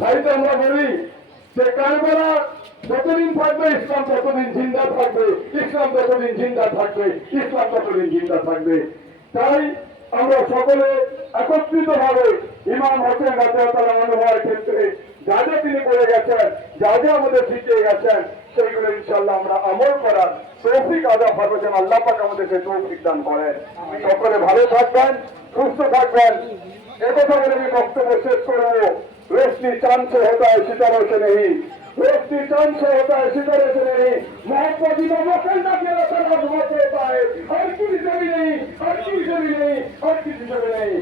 তাই তো আমরা বলি যে কারবেলা যতদিন থাকবে, ইসলাম ততদিন জিন্দা থাকবে। ইসলাম ততদিন জিন্দা থাকবে, ইসলাম ততদিন জিন্দা থাকবে। তাই আমরা সকলে একত্রিত ভাবে ইমাম হোসেন রাজা রাজাতলা অনুভবের ক্ষেত্রে যা যা তিনি করে গেছেন যা যা আমাদের শিখিয়ে গেছেন সেইগুলো ইনশাল্লাহ আমরা আমল করার তৌফিক আদা যেন আল্লাহ পাক আমাদের সেই তৌফিক দান করেন। সকলে ভালো থাকবেন সুস্থ থাকবেন। একথা বলে আমি বক্তব্য শেষ করব। রোশনি চান্স হতা হয় সিতারো নেই। রোশনি চান্স হতা হয় সিতারো সে নেই। মহাপ্পাজি বাবা খেলনা খেলা তারা ঘুমাতে হতা হয় আর কিছু জমি নেই আর কিছু জমি নেই আর কিছু জমি নেই।